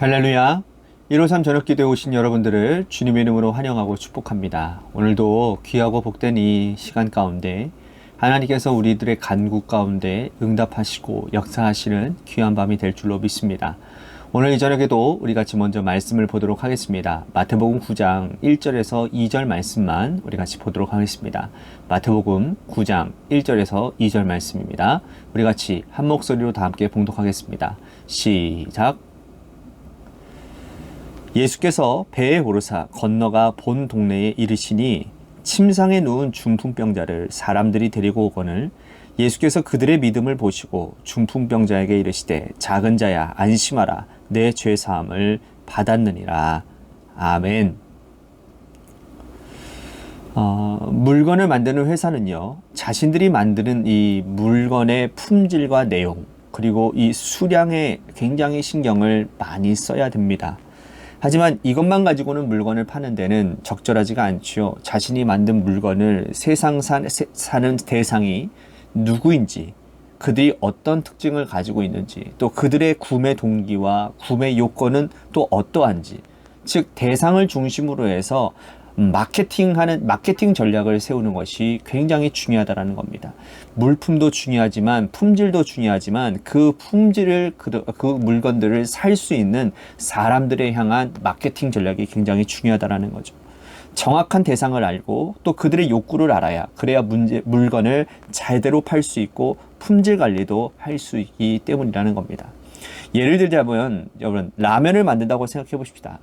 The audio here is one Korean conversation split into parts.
할렐루야. 153 저녁기도에 오신 여러분들을 주님의 이름으로 환영하고 축복합니다. 오늘도 귀하고 복된 이 시간 가운데 하나님께서 우리들의 간구 가운데 응답하시고 역사하시는 귀한 밤이 될 줄로 믿습니다. 오늘 이 저녁에도 우리 같이 먼저 말씀을 보도록 하겠습니다. 마태복음 9장 1절에서 2절 말씀만 우리 같이 보도록 하겠습니다. 마태복음 9장 1절에서 2절 말씀입니다. 우리 같이 한 목소리로 다 함께 봉독하겠습니다. 시작. 예수께서 배에 오르사 건너가 본 동네에 이르시니 침상에 누운 중풍병자를 사람들이 데리고 오거늘 예수께서 그들의 믿음을 보시고 중풍병자에게 이르시되 작은 자야 안심하라 내 죄 사함을 받았느니라. 아멘. 물건을 만드는 회사는요, 자신들이 만드는 이 물건의 품질과 내용 그리고 이 수량에 굉장히 신경을 많이 써야 됩니다. 하지만 이것만 가지고는 물건을 파는 데는 적절하지가 않죠. 자신이 만든 물건을 세상 사는 대상이 누구인지, 그들이 어떤 특징을 가지고 있는지, 또 그들의 구매 동기와 구매 요건은 또 어떠한지, 즉 대상을 중심으로 해서 마케팅 전략을 세우는 것이 굉장히 중요하다는 겁니다. 물품도 중요하지만 품질도 중요하지만 그 품질을 그 물건들을 살 수 있는 사람들에 향한 마케팅 전략이 굉장히 중요하다는 거죠. 정확한 대상을 알고 또 그들의 욕구를 알아야 그래야 물건을 제대로 팔 수 있고 품질 관리도 할 수 있기 때문이라는 겁니다. 예를 들자면 여러분 라면을 만든다고 생각해 보십시다.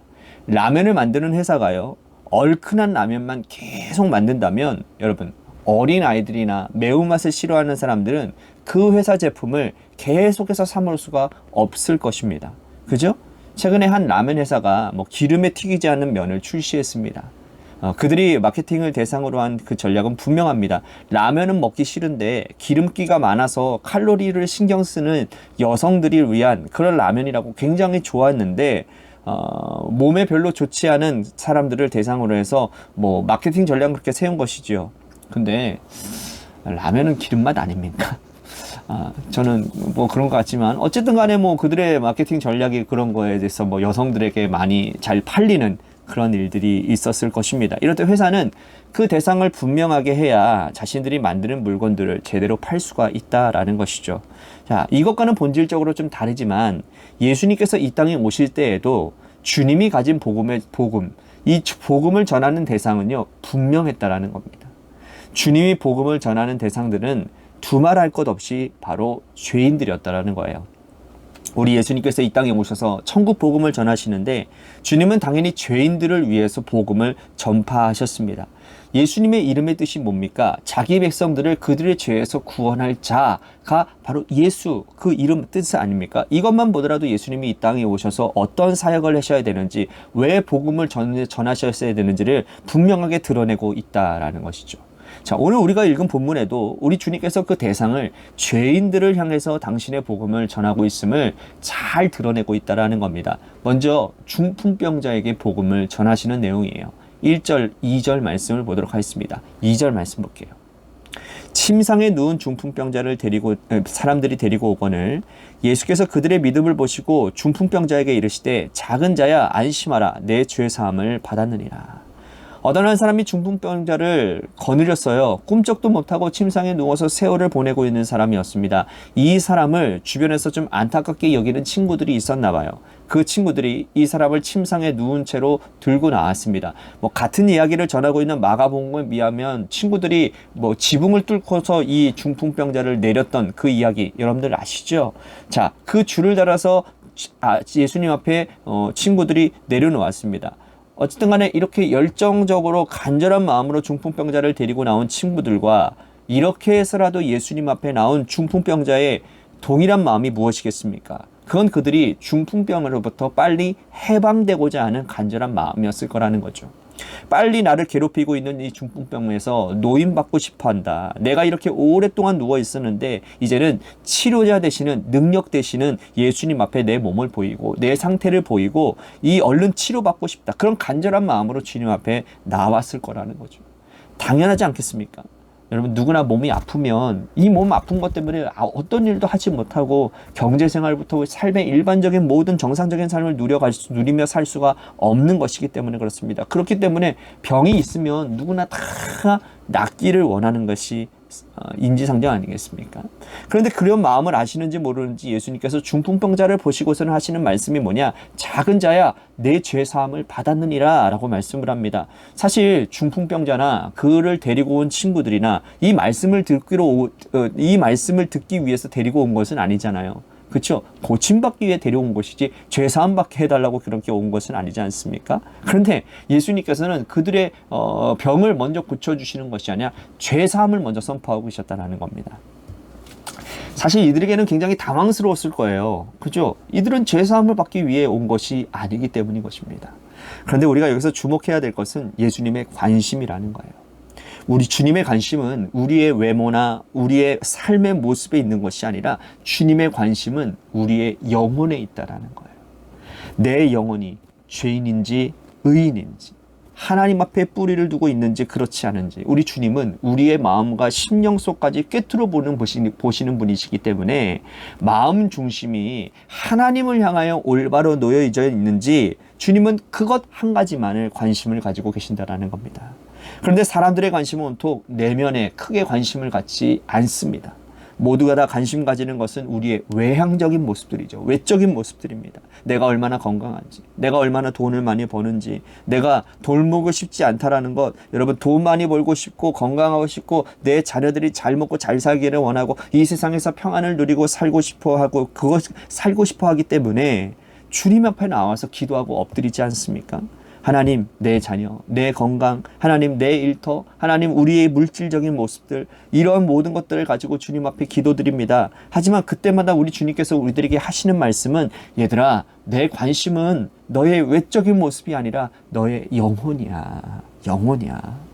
라면을 만드는 회사가요, 얼큰한 라면만 계속 만든다면 여러분 어린 아이들이나 매운맛을 싫어하는 사람들은 그 회사 제품을 계속해서 사 먹을 수가 없을 것입니다. 그죠? 최근에 한 라면 회사가 기름에 튀기지 않는 면을 출시했습니다. 그들이 마케팅을 대상으로 한 그 전략은 분명합니다. 라면은 먹기 싫은데 기름기가 많아서 칼로리를 신경 쓰는 여성들을 위한 그런 라면이라고 굉장히 좋았는데 몸에 별로 좋지 않은 사람들을 대상으로 해서 마케팅 전략을 그렇게 세운 것이죠. 근데 라면은 기름맛 아닙니까? 저는 그런 것 같지만 어쨌든 간에 그들의 마케팅 전략이 그런 거에 대해서 여성들에게 많이 잘 팔리는 그런 일들이 있었을 것입니다. 이럴 때 회사는 그 대상을 분명하게 해야 자신들이 만드는 물건들을 제대로 팔 수가 있다라는 것이죠. 자, 이것과는 본질적으로 좀 다르지만 예수님께서 이 땅에 오실 때에도 주님이 가진 이 복음을 전하는 대상은요, 분명했다라는 겁니다. 주님이 복음을 전하는 대상들은 두말할 것 없이 바로 죄인들이었다라는 거예요. 우리 예수님께서 이 땅에 오셔서 천국 복음을 전하시는데 주님은 당연히 죄인들을 위해서 복음을 전파하셨습니다. 예수님의 이름의 뜻이 뭡니까? 자기 백성들을 그들의 죄에서 구원할 자가 바로 예수, 그 이름 뜻 아닙니까? 이것만 보더라도 예수님이 이 땅에 오셔서 어떤 사역을 하셔야 되는지, 왜 복음을 전하셔야 되는지를 분명하게 드러내고 있다라는 것이죠. 자, 오늘 우리가 읽은 본문에도 우리 주님께서 그 대상을 죄인들을 향해서 당신의 복음을 전하고 있음을 잘 드러내고 있다라는 겁니다. 먼저 중풍병자에게 복음을 전하시는 내용이에요. 1절, 2절 말씀을 보도록 하겠습니다. 2절 말씀 볼게요. 침상에 누운 중풍병자를 사람들이 데리고 오거늘 예수께서 그들의 믿음을 보시고 중풍병자에게 이르시되 작은 자야 안심하라 내 죄 사함을 받았느니라. 어떤 한 사람이 중풍병자를 거느렸어요. 꿈쩍도 못하고 침상에 누워서 세월을 보내고 있는 사람이었습니다. 이 사람을 주변에서 좀 안타깝게 여기는 친구들이 있었나 봐요. 그 친구들이 이 사람을 침상에 누운 채로 들고 나왔습니다. 같은 이야기를 전하고 있는 마가복음에 비하면 친구들이 지붕을 뚫고서 이 중풍병자를 내렸던 그 이야기 여러분들 아시죠? 자, 그 줄을 달아서 예수님 앞에 친구들이 내려놓았습니다. 어쨌든 간에 이렇게 열정적으로 간절한 마음으로 중풍병자를 데리고 나온 친구들과 이렇게 해서라도 예수님 앞에 나온 중풍병자의 동일한 마음이 무엇이겠습니까? 그건 그들이 중풍병으로부터 빨리 해방되고자 하는 간절한 마음이었을 거라는 거죠. 빨리 나를 괴롭히고 있는 이 중풍병에서 노인받고 싶어한다. 내가 이렇게 오랫동안 누워 있었는데 이제는 치료자 되시는, 능력 되시는 예수님 앞에 내 몸을 보이고 내 상태를 보이고 이 얼른 치료받고 싶다. 그런 간절한 마음으로 주님 앞에 나왔을 거라는 거죠. 당연하지 않겠습니까? 여러분 누구나 몸이 아프면 이 몸 아픈 것 때문에 어떤 일도 하지 못하고 경제생활부터 삶의 일반적인 모든 정상적인 삶을 누리며 살 수가 없는 것이기 때문에 그렇습니다. 그렇기 때문에 병이 있으면 누구나 다 낫기를 원하는 것이 인지상정 아니겠습니까? 그런데 그런 마음을 아시는지 모르는지 예수님께서 중풍병자를 보시고서는 하시는 말씀이 뭐냐? 작은 자야 내 죄사함을 받았느니라 라고 말씀을 합니다. 사실 중풍병자나 그를 데리고 온 친구들이나 이 말씀을 듣기 위해서 데리고 온 것은 아니잖아요. 그렇죠? 고침받기 위해 데려온 것이지 죄사함 받게 해달라고 그렇게 온 것은 아니지 않습니까? 그런데 예수님께서는 그들의 병을 먼저 고쳐주시는 것이 아니라 죄사함을 먼저 선포하고 계셨다는 겁니다. 사실 이들에게는 굉장히 당황스러웠을 거예요. 그죠? 이들은 죄사함을 받기 위해 온 것이 아니기 때문인 것입니다. 그런데 우리가 여기서 주목해야 될 것은 예수님의 관심이라는 거예요. 우리 주님의 관심은 우리의 외모나 우리의 삶의 모습에 있는 것이 아니라 주님의 관심은 우리의 영혼에 있다라는 거예요. 내 영혼이 죄인인지 의인인지 하나님 앞에 뿌리를 두고 있는지 그렇지 않은지 우리 주님은 우리의 마음과 심령 속까지 꿰뚫어 보시는 분이시기 때문에 마음 중심이 하나님을 향하여 올바로 놓여져 있는지 주님은 그것 한 가지만을 관심을 가지고 계신다라는 겁니다. 그런데 사람들의 관심은 온통 내면에 크게 관심을 갖지 않습니다. 모두가 다 관심 가지는 것은 우리의 외향적인 모습들이죠. 외적인 모습들입니다. 내가 얼마나 건강한지, 내가 얼마나 돈을 많이 버는지, 내가 돌먹고 싶지 않다라는 것. 여러분 돈 많이 벌고 싶고 건강하고 싶고 내 자녀들이 잘 먹고 잘 살기를 원하고 이 세상에서 평안을 누리고 살고 싶어 하고 살고 싶어 하기 때문에 주님 앞에 나와서 기도하고 엎드리지 않습니까? 하나님 내 자녀, 내 건강, 하나님 내 일터, 하나님 우리의 물질적인 모습들 이런 모든 것들을 가지고 주님 앞에 기도드립니다. 하지만 그때마다 우리 주님께서 우리들에게 하시는 말씀은 얘들아 내 관심은 너의 외적인 모습이 아니라 너의 영혼이야. 영혼이야.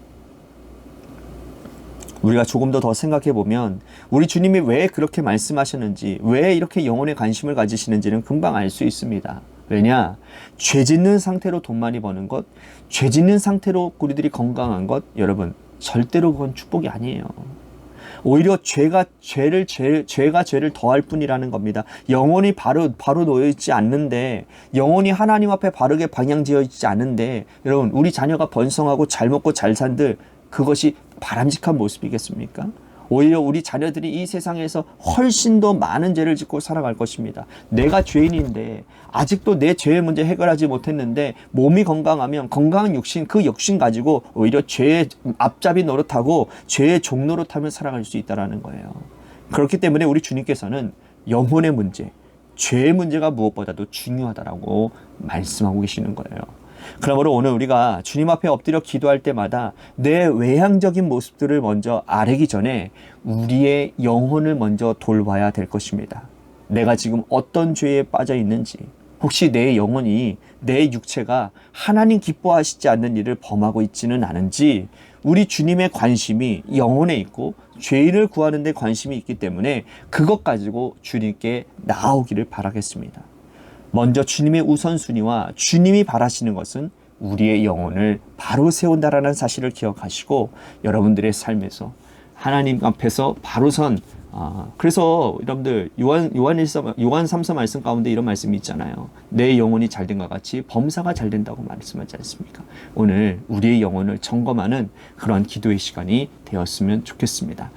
우리가 조금 더 생각해 보면 우리 주님이 왜 그렇게 말씀하셨는지 왜 이렇게 영혼에 관심을 가지시는지는 금방 알 수 있습니다. 왜냐? 죄 짓는 상태로 돈 많이 버는 것, 죄 짓는 상태로 우리들이 건강한 것, 여러분 절대로 그건 축복이 아니에요. 오히려 죄가 죄를 더할 뿐이라는 겁니다. 영혼이 바로 놓여 있지 않는데, 영혼이 하나님 앞에 바르게 방향지어 있지 않은데, 여러분 우리 자녀가 번성하고 잘 먹고 잘 산들 그것이 바람직한 모습이겠습니까? 오히려 우리 자녀들이 이 세상에서 훨씬 더 많은 죄를 짓고 살아갈 것입니다. 내가 죄인인데 아직도 내 죄의 문제 해결하지 못했는데 몸이 건강하면 건강한 육신, 그 육신 가지고 오히려 죄의 앞잡이 노릇하고 죄의 종 노릇하며 살아갈 수 있다는 거예요. 그렇기 때문에 우리 주님께서는 영혼의 문제, 죄의 문제가 무엇보다도 중요하다라고 말씀하고 계시는 거예요. 그러므로 오늘 우리가 주님 앞에 엎드려 기도할 때마다 내 외향적인 모습들을 먼저 아뢰기 전에 우리의 영혼을 먼저 돌봐야 될 것입니다. 내가 지금 어떤 죄에 빠져 있는지, 혹시 내 영혼이, 내 육체가 하나님 기뻐하시지 않는 일을 범하고 있지는 않은지, 우리 주님의 관심이 영혼에 있고 죄인을 구하는 데 관심이 있기 때문에 그것 가지고 주님께 나아오기를 바라겠습니다. 먼저 주님의 우선순위와 주님이 바라시는 것은 우리의 영혼을 바로 세운다라는 사실을 기억하시고 여러분들의 삶에서 하나님 앞에서 바로 선 그래서 여러분들 요한 3서 말씀 가운데 이런 말씀이 있잖아요. 내 영혼이 잘된 것 같이 범사가 잘 된다고 말씀하지 않습니까? 오늘 우리의 영혼을 점검하는 그런 기도의 시간이 되었으면 좋겠습니다.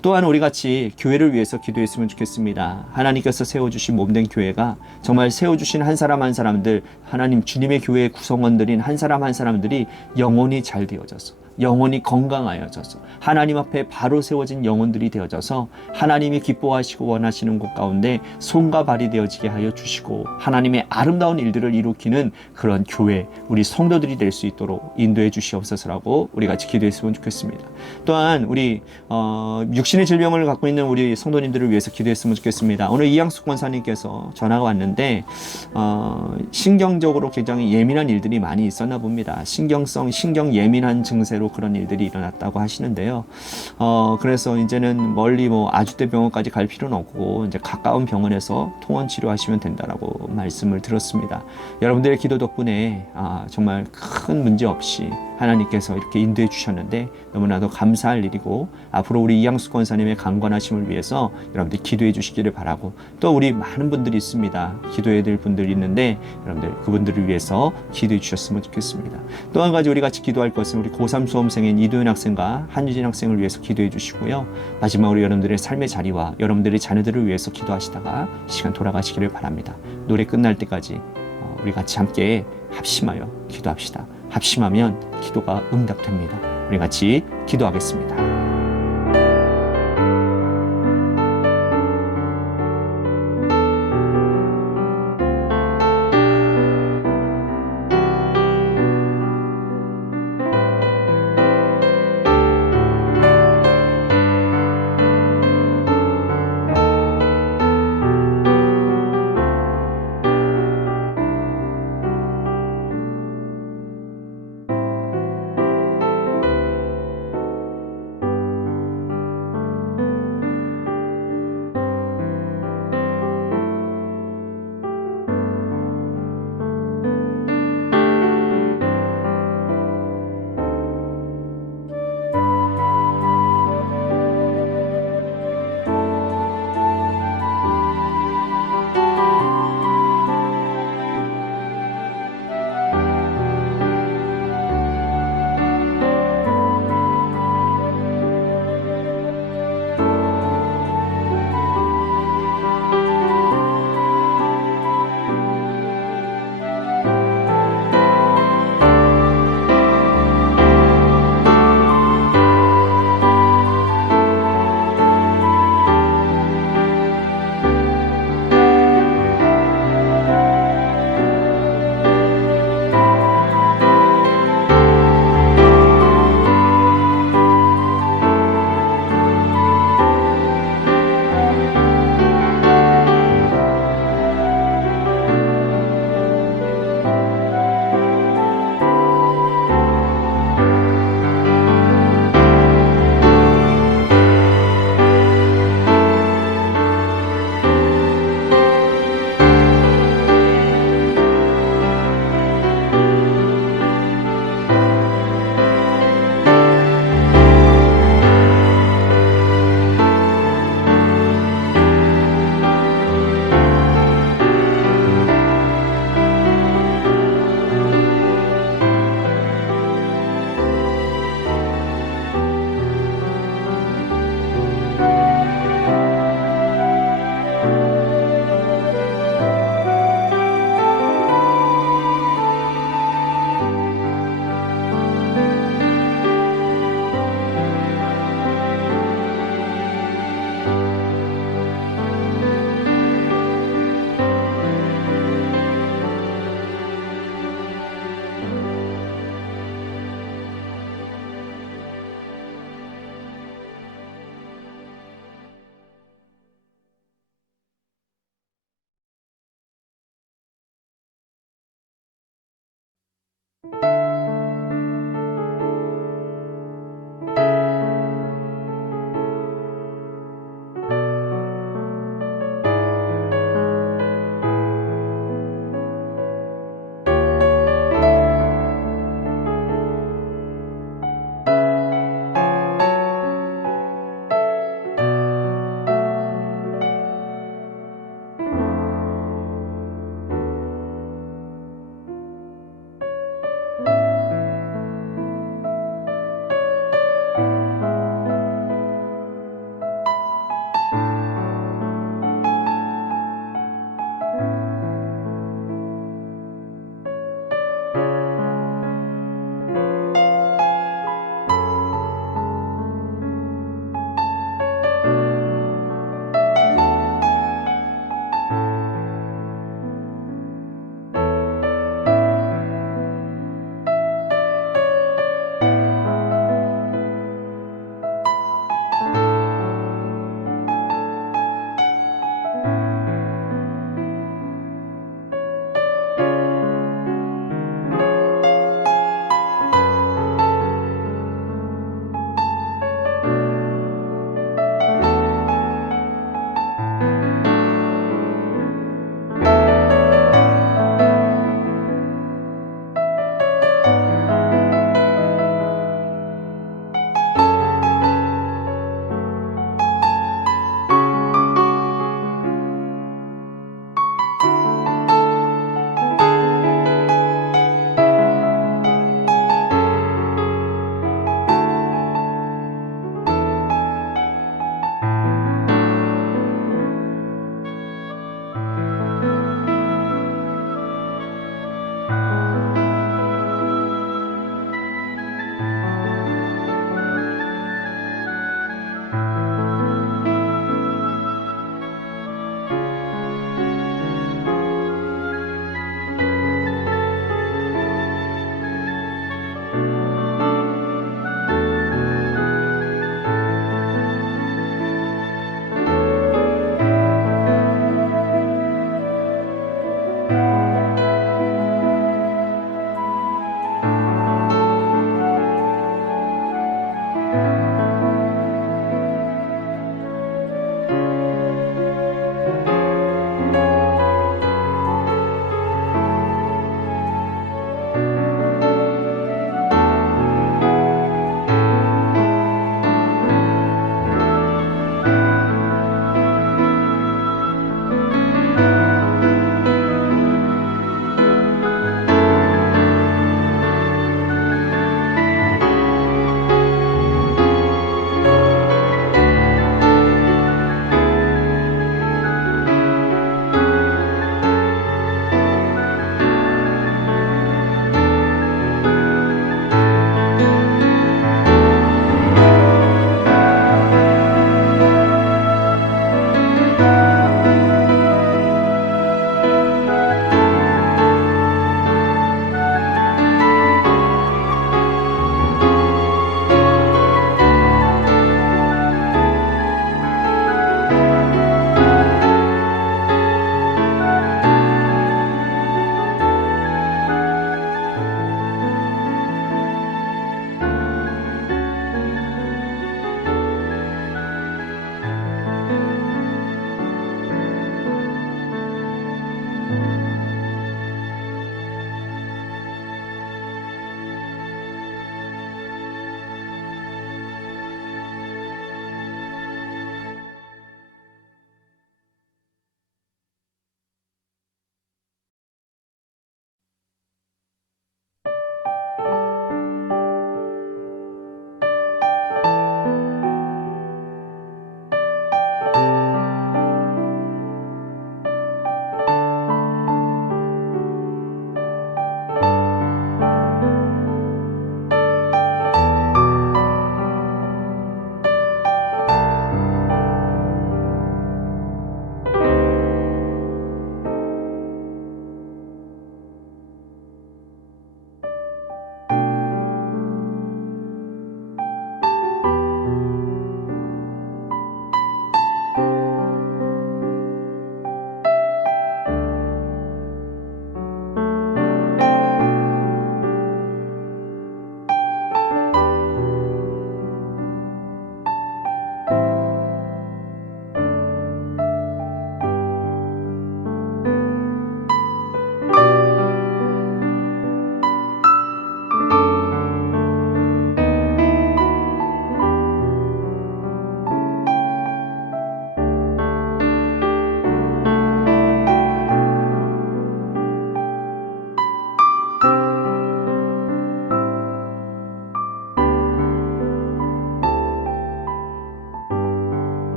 또한 우리 같이 교회를 위해서 기도했으면 좋겠습니다. 하나님께서 세워주신 몸된 교회가 정말 세워주신 한 사람 한 사람들, 하나님 주님의 교회의 구성원들인 한 사람 한 사람들이 영혼이 잘 되어져서, 영혼이 건강하여져서 하나님 앞에 바로 세워진 영혼들이 되어져서 하나님이 기뻐하시고 원하시는 곳 가운데 손과 발이 되어지게 하여 주시고 하나님의 아름다운 일들을 일으키는 그런 교회, 우리 성도들이 될 수 있도록 인도해 주시옵소서라고 우리 같이 기도했으면 좋겠습니다. 또한 우리 육신의 질병을 갖고 있는 우리 성도님들을 위해서 기도했으면 좋겠습니다. 오늘 이양숙 권사님께서 전화가 왔는데 신경적으로 굉장히 예민한 일들이 많이 있었나 봅니다. 신경 예민한 증세로 그런 일들이 일어났다고 하시는데요. 그래서 이제는 멀리 아주대 병원까지 갈 필요는 없고 이제 가까운 병원에서 통원 치료하시면 된다라고 말씀을 들었습니다. 여러분들의 기도 덕분에 정말 큰 문제 없이 하나님께서 이렇게 인도해 주셨는데 너무나도 감사할 일이고, 앞으로 우리 이양수 권사님의 강건하심을 위해서 여러분들 기도해 주시기를 바라고, 또 우리 많은 분들이 있습니다. 기도해야 될 분들이 있는데 여러분들 그분들을 위해서 기도해 주셨으면 좋겠습니다. 또 한 가지 우리 같이 기도할 것은 우리 고3 수험생인 이도현 학생과 한유진 학생을 위해서 기도해 주시고요. 마지막으로 여러분들의 삶의 자리와 여러분들의 자녀들을 위해서 기도하시다가 시간 돌아가시기를 바랍니다. 노래 끝날 때까지 우리 같이 함께 합심하여 기도합시다. 합심하면 기도가 응답됩니다. 우리 같이 기도하겠습니다.